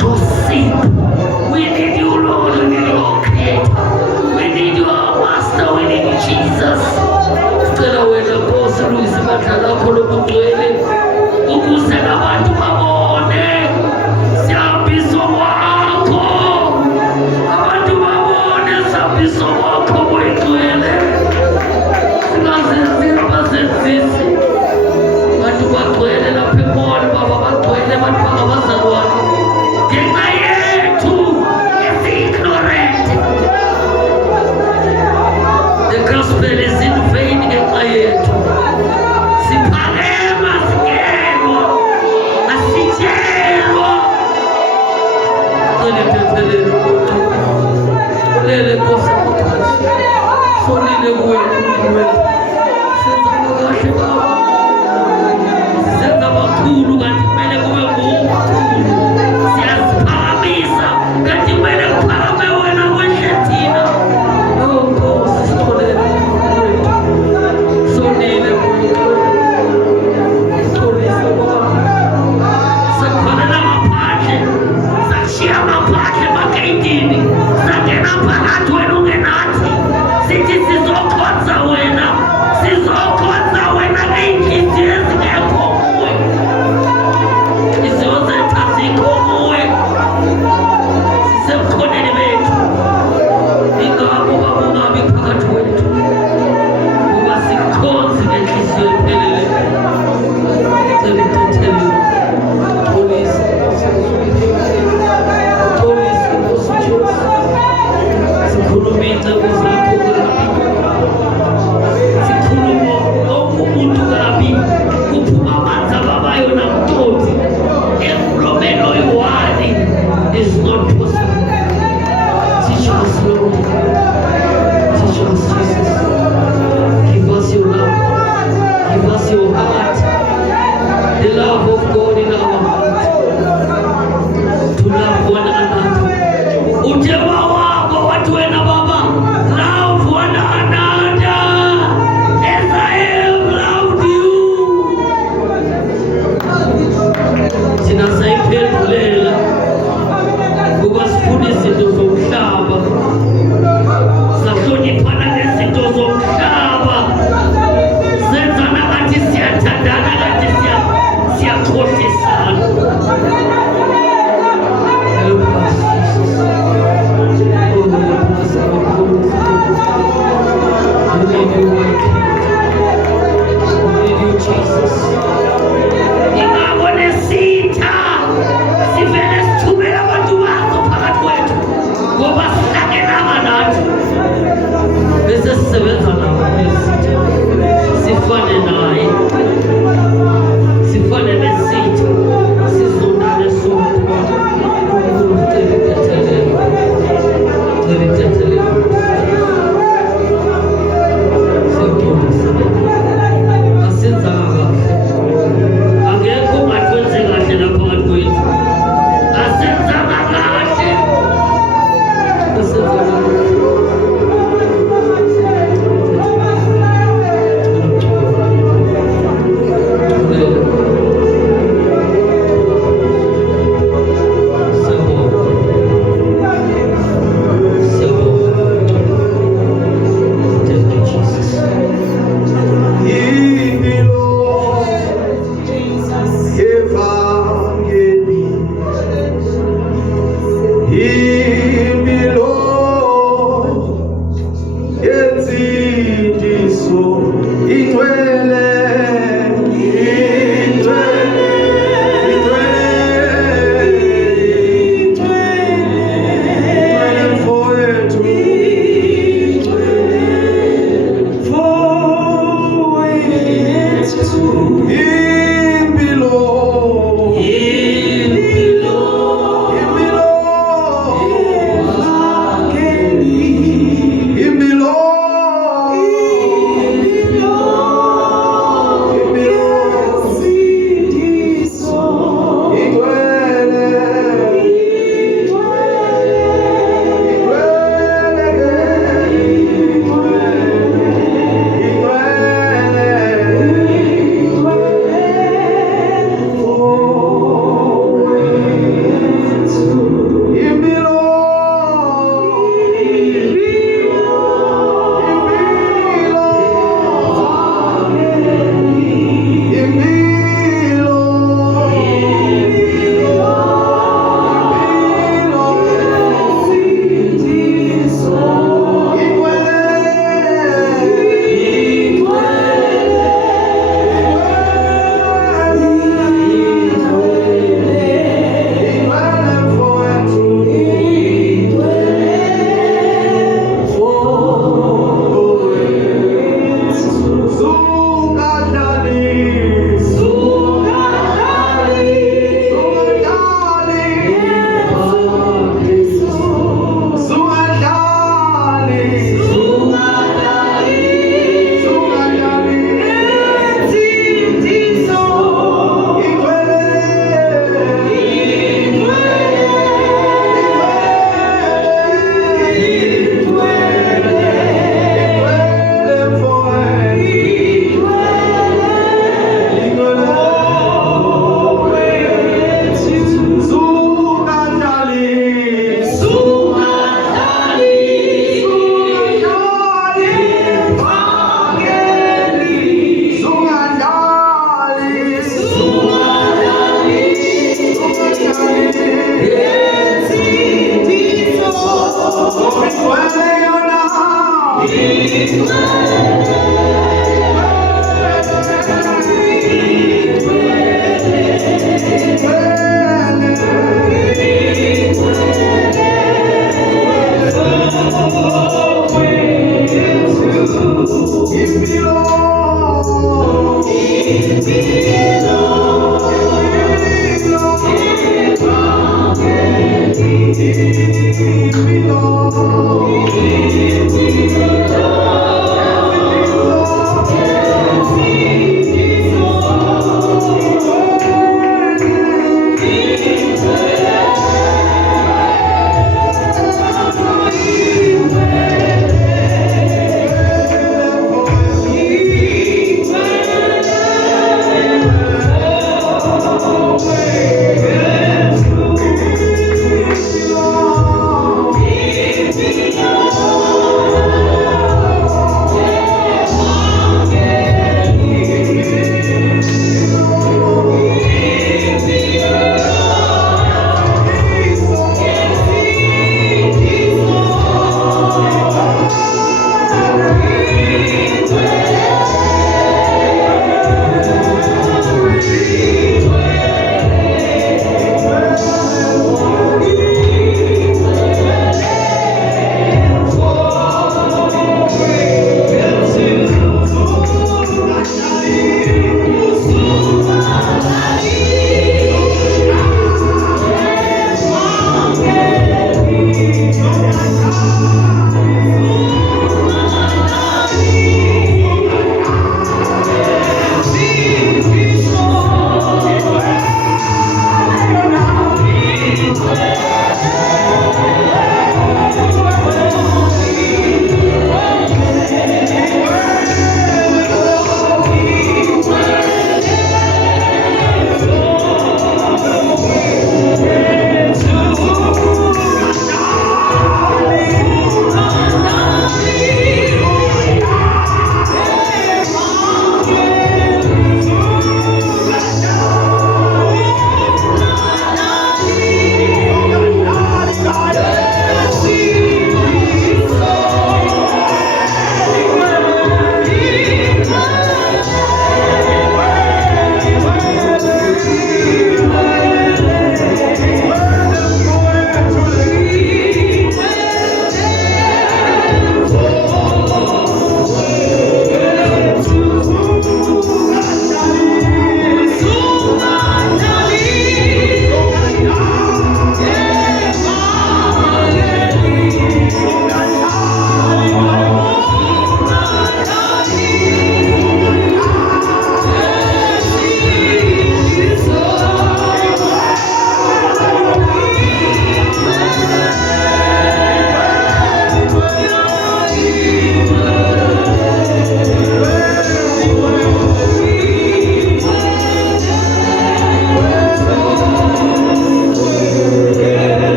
gossip. We need you, Lord. We need your Creator. We need you, our Master. We need you, Jesus. Still silungise ibandla lakho lobugcwele ukuze nabantu babone sihambiso wakho, abantu babone sihambiso wakho buyigcwele, singazenzisi bazenzisi, abantu bagcwele lapha emoli baba, bagcwele abantu bangabazalwane ngenxa yethu esi-ignorant. The gospel is in vain ngenxa yethu. Siphakema singelwa, asitshelwa. Cele phethelele ulele Nkosi Mkhosi, sonile kuwe Nkulunkulu wethu. Senza kahle Baba, sisenza amakhulu kanti kumele kube ngokukhulu. Siyasiphakamisa kanti kumele kuphakame wena wehle thina. Oh Nkosi, sonile kuwe, sonile kuwe. Xolisa Baba, sakukholela ngaphandle, sakushiya ngaphandle emageyitini, sangena phakathi wena ungenathi, sithi sizokhonza wena, sizokhonza wena ngey'nhliziyo ezingekho kuwe, izizwe zethu azikho kuwe, sisebukhoneni bethu. Ingakho Baba ungabi phakathi kwethu, ngoba sikukhonzi ngenhliziyo epheleleyo. Cela uthethelele, xolisa xolisa Nkosi Jesu, sikhuluma iy'ncebo zakho kabi, sikhuluma lonke umuntu kabi, kuphuma amanzi ababayo namtoti emlomeni oyi-one. Is not possible. Teach us, Lord. Teach us, Jesus. Give us your love. Give us your heart. The love of God in our heart. To love one another. Utema wako watu wena Baba. Love one another as I have loved you. Sinasayiphendulela ngoba sifuna izinto zomhlaba, sahloniphana nezinto zomhlaba, senzana kanti siyathandana kanti siyakhohlisana. Help us, Jesus. Oh, help us, our God. We need you, my King. We need you, Jesus. Ingabone sitha, sivele sithumela abantu bazo phakathi kwethu, ngoba sihlangenanga nathi, bese sisebenza nabo nesitha, sifane naye, sifane nesitha, sizondane sonke. Asenzanga kahle, angekho ongathi wenze kahle lapha phakathi kwethu. Asenzanga kahle, asenzanga kahle. Thank you, Jesus.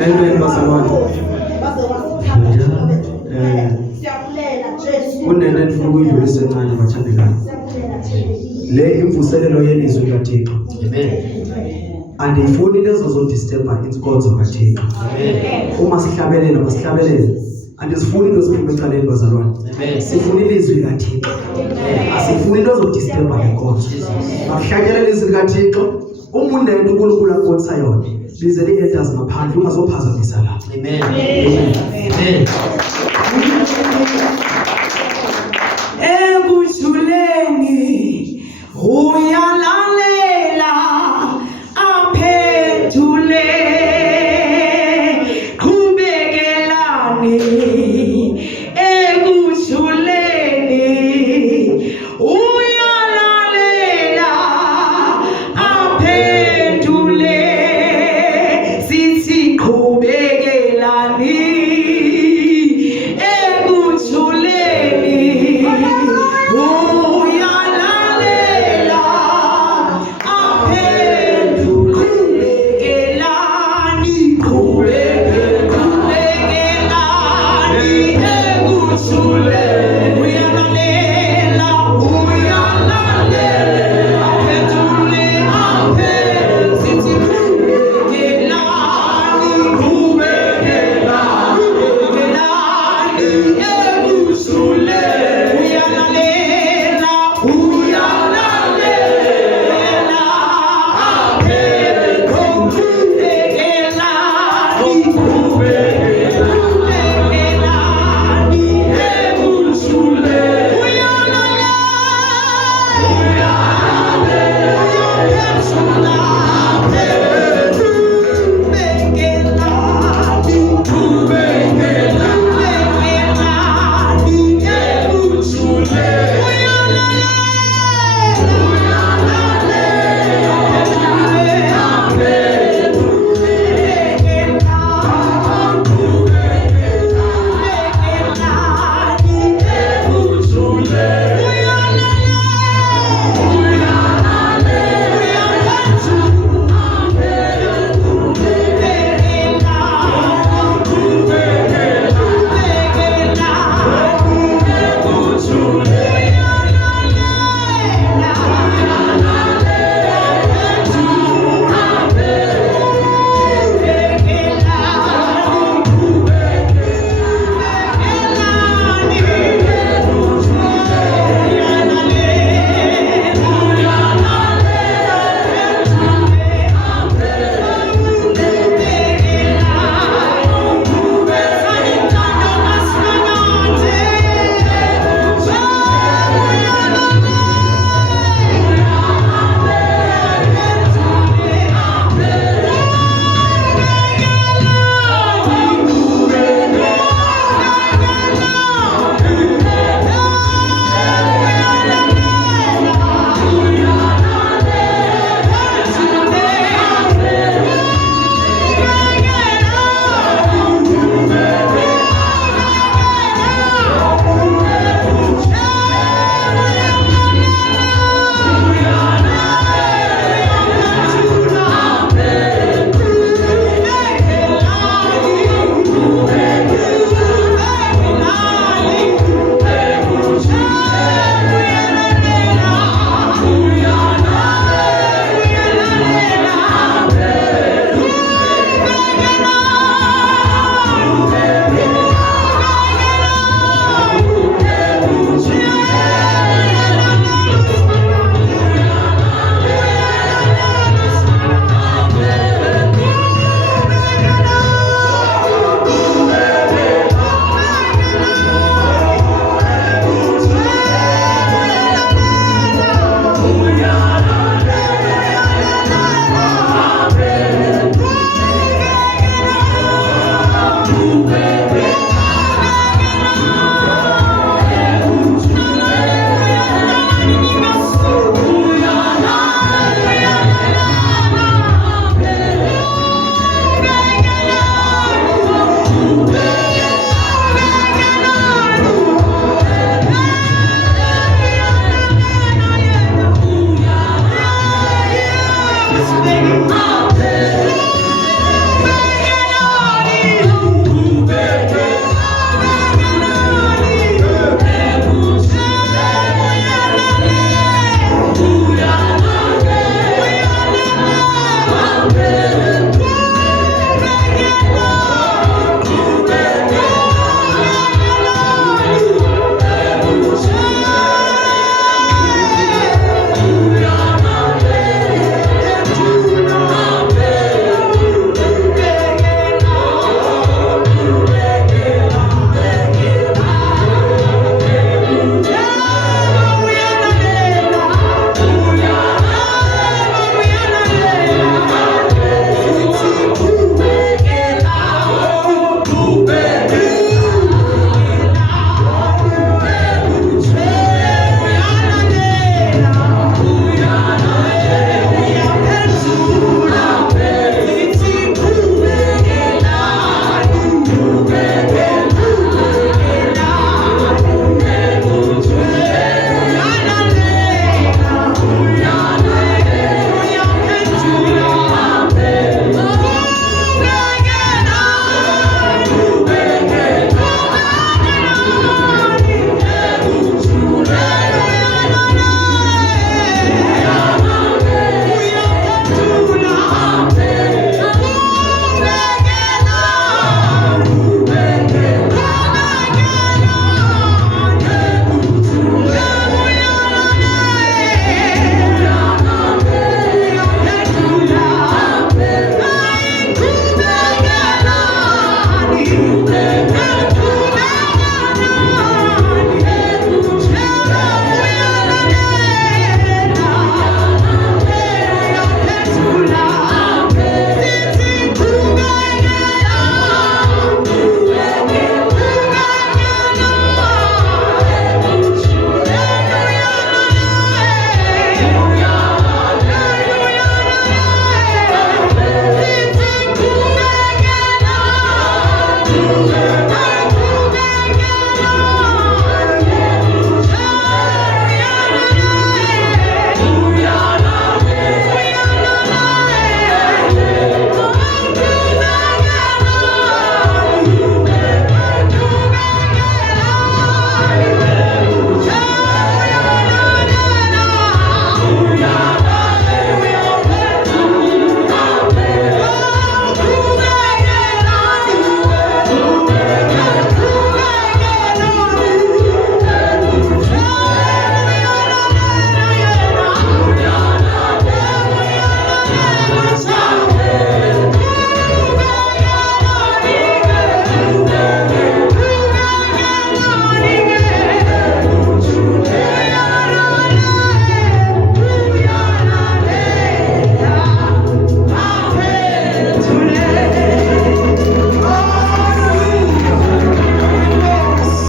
Amen bazalwane. Kunene ndifuna ukuyidlulisa encane bathandekayo. Le imvuselelo yelizwi likaThixo. Amen. Andifuni lezo zodisturba inkonzo kaThixo. Amen. Uma sihlabelela masihlabelele. Andisifuni into ziphume ecaleni bazalwane. Amen. Sifuna ilizwi likaThixo. Asifuni into zodisturba inkonzo. Masihlabelela ilizwi likaThixo. Umuntu yena uNkulunkulu akonsa yona. Bize le-elders ngaphandle ungazophazamisa la. Amen. Amen. Ekuthuleni uyalalela aphendule qhubekelani